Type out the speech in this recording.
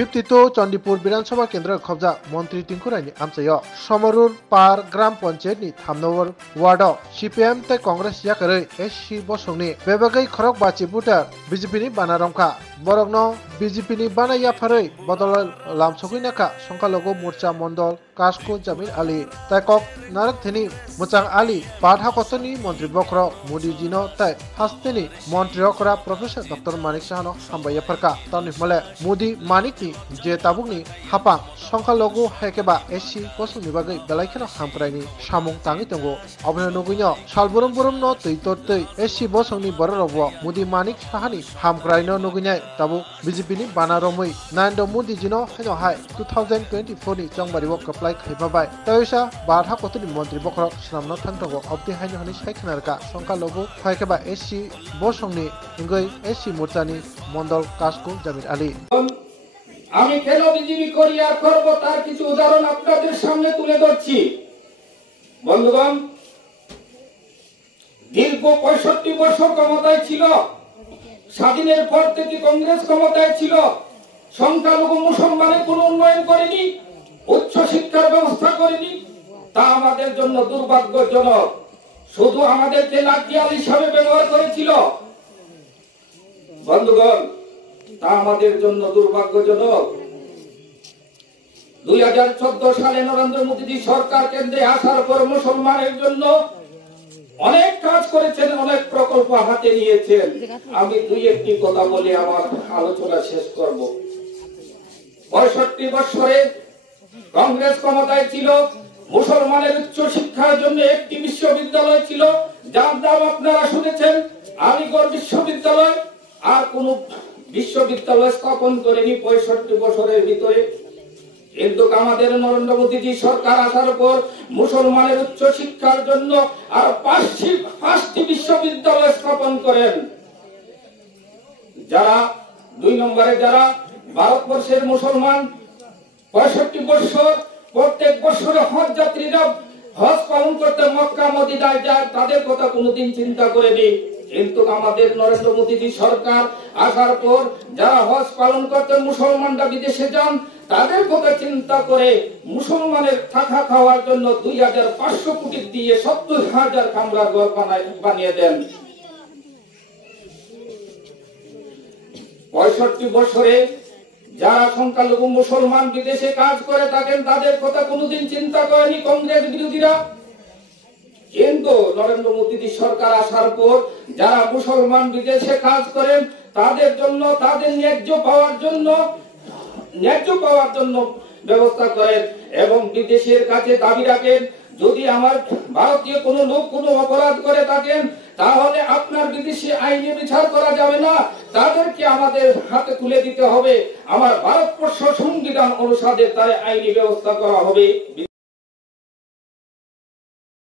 52 चंडीपुर विधानसभा केंद्र खबजा मंत्री टिंकुरायनि आमचायो समरुर पार ग्राम पंचायत नि 3 नम्बर वार्ड सीपीएम ते कांग्रेस याकरै एससी बसंनि बेबागै खरक बाची बुटार बीजेपी नि बानारंखा बरगनो बीजेपी नि बानाया फारै बदल लामसगैनाका संखालगो मोर्चा मंडल कास्को जमीन आली ताइकक नारकथेनि मुचां आली पाठा कतनि मंत्री बख्र मोदी जिनो ताइ हास्तेनि मंत्री अकरा प्रोफेसर डॉक्टर मानिक साहनो हामबाय फरका तानि मले मोदी मानिक नि जे ताबुकनि हापा संखालगो हायकेबा एससी बसंनि बागै बेलायखेनो हामक्रायनि सामुं ताङि दंगो अबनो नुगैनो सालबुरुम बुरुम न तै एससी बसंनि बररबो मोदी मानिक साहानि हामक्रायनो नुगैनाय ताबु बीजेपी नि बानारमै नाइन्दो मोदी जिनो हेनो हाय 2024 नि चंबारिबो कप्लाय खैबाबाय तैसा बाथा कतनि मंत्री बख्र स्नामनो थांतगो अबदि हायनो हनि सायखनारका संखालगो हायकेबा एससी बसंनि इंगै एससी मोर्चानि मंडल कास्को जमीन आली আমি কেন বিজেপি করি আর করব তার কিছু উদাহরণ আপনাদের সামনে তুলে ধরছি। বন্ধুগণ, দীর্ঘ 65 বছর ক্ষমতায় ছিল, স্বাধীনের পর থেকে কংগ্রেস ক্ষমতায় ছিল, সংখ্যালঘু মুসলমানের কোনো উন্নয়ন করেনি, উচ্চ শিক্ষার ব্যবস্থা করেনি। তা আমাদের জন্য দুর্ভাগ্যজনক। শুধু আমাদেরকে লাঠিয়াল হিসাবে ব্যবহার করেছিল। বন্ধুগণ, তা আমাদের জন্য দুর্ভাগ্যজনক। 2014 সালে নরেন্দ্র মোদী সরকার কেন্দ্রে আসার পর মুসলমানের জন্য অনেক কাজ করেছেন, অনেক প্রকল্প হাতে নিয়েছেন। আমি দুই একটি কথা বলে আমার আলোচনা শেষ করব। 65 বছরে কংগ্রেস ক্ষমতায় ছিল, মুসলমানের উচ্চ শিক্ষার জন্য একটি বিশ্ববিদ্যালয় ছিল, যার নাম আপনারা শুনেছেন, আলিগড় বিশ্ববিদ্যালয়। আর কোন বিশ্ববিদ্যালয় স্থাপন করেনি 65 বছরের ভিতরে। কিন্তু আমাদের নরেন্দ্র মোদী সরকার আসার পর মুসলমানের উচ্চ শিক্ষার জন্য আর 5টি বিশ্ববিদ্যালয় স্থাপন করেন। যারা 2 নম্বরে যারা ভারতবর্ষের মুসলমান 65 বছর প্রত্যেক বছর হজ যাত্রীরা হজ পালন করতে মক্কা মদিনায় যায়, তাদের কথা কোনোদিন চিন্তা করেনি। কিন্তু আমাদের নরেন্দ্র মোদী সরকার আসার পর যারা হজ পালন করতে মুসলমানরা বিদেশে যান, তাদের কথা চিন্তা করে মুসলমানের থাকা খাওয়ার জন্য 2500 কোটি দিয়ে 70,000 কামরা ঘর বানিয়ে দেন। 65 বছরে যারা সংখ্যালঘু মুসলমান বিদেশে কাজ করে থাকেন, তাদের কথা কোনোদিন চিন্তা করেনি কংগ্রেস বিরোধীরা। কিন্তু নরেন্দ্র মোদী সরকার আসার পর যারা মুসলমান বিদেশে কাজ করেন, তাদের জন্য তাদের ন্যায্য পাওয়ার জন্য ব্যবস্থা করেন এবং বিদেশের কাছে দাবি রাখেন, যদি আমার ভারতীয় কোনো লোক কোনো অপরাধ করে থাকেন, তাহলে আপনার বিদেশি আইনে বিচার করা যাবে না, তাদেরকে আমাদের হাতে তুলে দিতে হবে। আমার ভারতবর্ষ সংবিধান অনুসারে তার আইনি ব্যবস্থা করা হবে।